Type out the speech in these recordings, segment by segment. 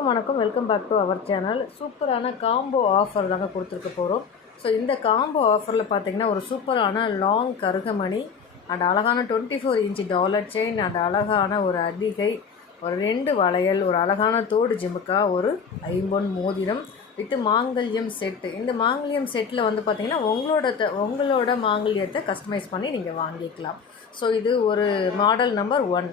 எல்லோருக்கும் வணக்கம். Welcome back to our channel. சூப்பரான காம்போ ஆஃபர் தாங்க கொடுத்துருக்க போகிறோம். ஸோ இந்த காம்போ ஆஃபரில் பார்த்தீங்கன்னா ஒரு சூப்பரான லாங் கருகமணி அண்ட் அழகான 24 இன்ச்சு டாலர் செயின் அண்ட் அழகான ஒரு அடிகை, ஒரு 2 வளையல், ஒரு அழகான தோடு ஜிமுக்கா, ஒரு ஐம்பொன் மோதிரம் வித் மாங்கல்யம் செட்டு. இந்த மாங்கல்யம் செட்டில் வந்து பார்த்திங்கன்னா உங்களோட மாங்கல்யத்தை கஸ்டமைஸ் பண்ணி நீங்கள் வாங்கிக்கலாம். ஸோ இது ஒரு மாடல் நம்பர் 1.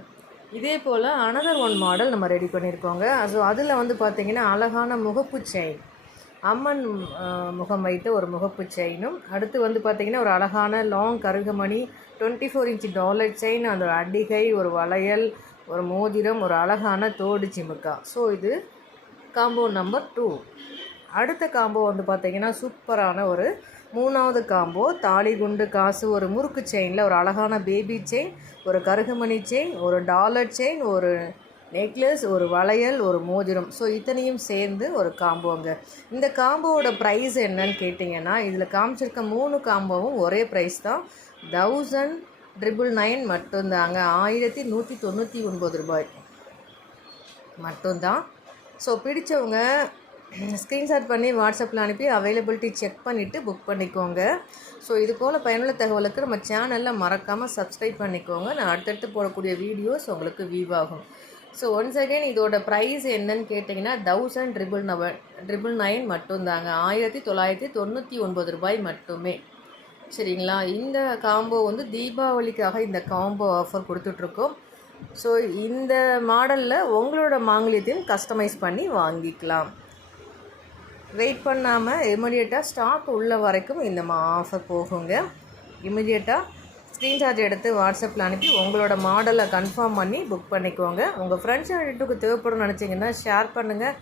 இதே போல் அனதர் 1 மாடல் நம்ம ரெடி பண்ணியிருக்கோங்க. ஸோ அதில் வந்து பார்த்திங்கன்னா அழகான முகப்பு செயின், அம்மன் முகம் வைத்து ஒரு முகப்பு செயினும், அடுத்து வந்து பார்த்திங்கன்னா ஒரு அழகான லாங் கருகமணி 24 இன்ச்சு டாலர் செயின், அந்த அடிகை, ஒரு வளையல், ஒரு மோதிரம், ஒரு அழகான தோடு ஜிமுக்கா. ஸோ இது காம்போ நம்பர் 2. அடுத்த காம்போ வந்து பார்த்திங்கன்னா சூப்பரான ஒரு 3வது காம்போ, தாலி குண்டு காசு, ஒரு முறுக்கு செயினில் ஒரு அழகான பேபி செயின், ஒரு கருகமணி செயின், ஒரு டாலர் செயின், ஒரு நெக்லஸ், ஒரு வளையல், ஒரு மோதிரம். ஸோ இத்தனையும் சேர்ந்து ஒரு காம்போங்க. இந்த காம்போவோட ப்ரைஸ் என்னன்னு கேட்டிங்கன்னா, இதில் காமிச்சிருக்க 3 காம்போவும் ஒரே ப்ரைஸ் தான், 1999 மட்டும்தாங்க. 1199 ரூபாய் மட்டும்தான். ஸோ பிடிச்சவங்க ஸ்க்ரீன்ஷாட் பண்ணி வாட்ஸ்அப்பில் அனுப்பி அவைலபிலிட்டி செக் பண்ணிவிட்டு புக் பண்ணிக்கோங்க. ஸோ இது போல் பயனுள்ள தகவலுக்கு நம்ம சேனலில் மறக்காமல் சப்ஸ்கிரைப் பண்ணிக்கோங்க. நான் அடுத்தடுத்து போடக்கூடிய வீடியோஸ் உங்களுக்கு வியூ ஆகும். ஸோ ஒன்ஸ் அகெயின் இதோட ப்ரைஸ் என்னன்னு கேட்டிங்கன்னா 1999 மட்டும்தாங்க. 1999 ரூபாய் மட்டுமே. சரிங்களா? இந்த காம்போ வந்து தீபாவளிக்காக இந்த காம்போ ஆஃபர் கொடுத்துட்ருக்கோம். ஸோ இந்த மாடலில் உங்களோட மாங்கல்யத்தையும் கஸ்டமைஸ் பண்ணி வாங்கிக்கலாம். வெயிட் பண்ணாமல் இமிடியேட்டாக ஸ்டாக் உள்ள வரைக்கும் இந்த ஆஃபர் போகுங்க. இமிடியேட்டாக ஸ்க்ரீன்ஷாட் எடுத்து வாட்ஸ்அப்பில் அனுப்பி உங்களோட மாடலை கன்ஃபார்ம் பண்ணி புக் பண்ணிக்கோங்க. உங்கள் ஃப்ரெண்ட்ஸ் அண்ட் ரிலேட்டிவ்க்கு தேவைப்படும் நினச்சிங்கன்னா ஷேர் பண்ணுங்கள்.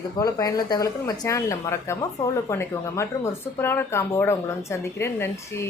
இது போல் பயனுள்ள தகவலுக்கு நம்ம சேனலில் மறக்காமல் ஃபாலோ பண்ணிக்கோங்க. மற்றும் ஒரு சூப்பரான காம்போவோடு உங்களை வந்து சந்திக்கிறேன். நன்றி.